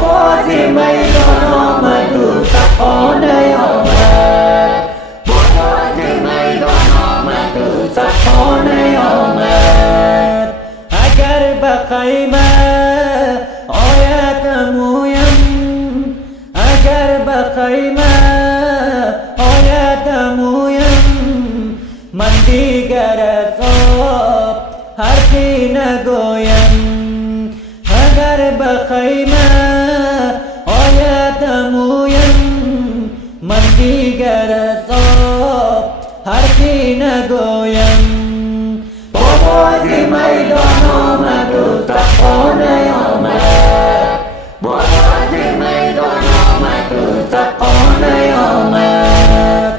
بازی میدان آمد و صفانه آمد، بازی میدان آمد و صفانه آمد. اگر به خیمه آید مویم، اگر به خیمه آید مویم، من دیگر از آب حرفی نگویم. اگر به خیمه آید مویم، من دیگر از آب حرفی نگویم. با بازی میدان آمد و صفانه آمد، با بازی میدان آمد و صفانه آمد.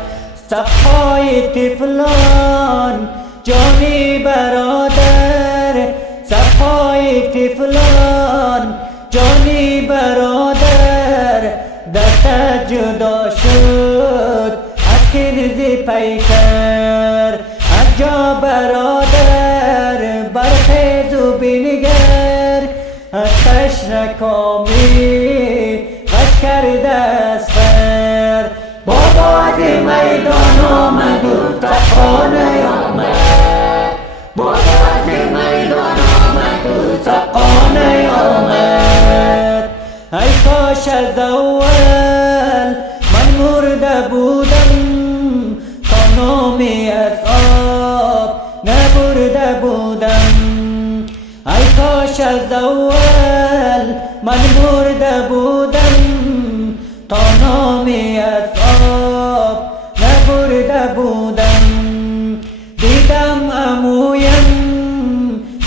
صفای طفلان جانی برادر، صفای طفلان جانی برادر، دست جدا شد از کنز پیکر. از جا برادر برخیز و بنگر، از تشنکامی غش کرده از فر. با بازی میدان آمد و صفانه آمد، با بازی میدان آمد و صفانه آمد. ای کاش از اول من مرده بودم، تا نامی از آب نبرده بودم. ای کاش از اول من مرده بودم، تا نامی از آب نبرده بودم. دیدم عمویم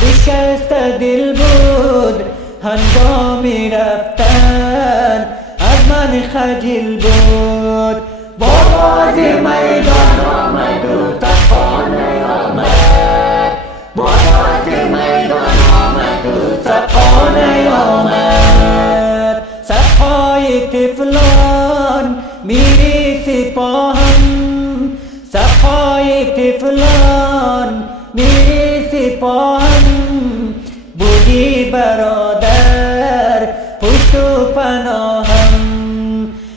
بشست دل بود، هنگامی رفتن از من خجل بود. با بازی میدان آمد و صفانه آمد، با بازی میدان آمد و صفانه آمد. صفای طفلان میری سپاهم، صفای طفلان میری سپاهم. بودی برادر پشت و پناهم،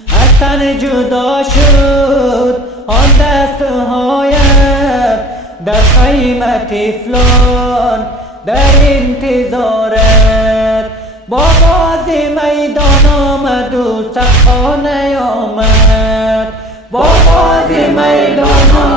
از تن جدا شد آن دستهایت، در خیمه طفلان در انتظارت. با بازی میدان آمد و صفانه آمد، با بازی میدان آمد